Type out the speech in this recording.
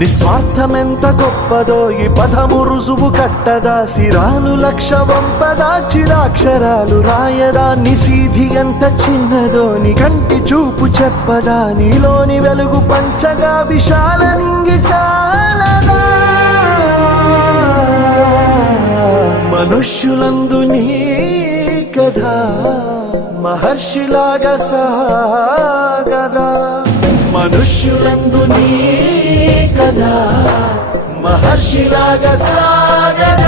నిస్వార్థమెంత గొప్పదో ఈ పదము రుజువు కట్టదా, సిరాలు లక్ష వంపదా చిరాక్షరాలు రాయదా, నిసీధి ఎంత చిన్నదో నీ కంటి చూపు చెప్పదా, నీలోని వెలుగు పంచగా విశాల నింగి చాలదా. మనుష్యులందు నీ కథ మహర్షిలాగా సాగదా, మనుష్యులందు నీ కథ మహర్షిలాగా సాగదా.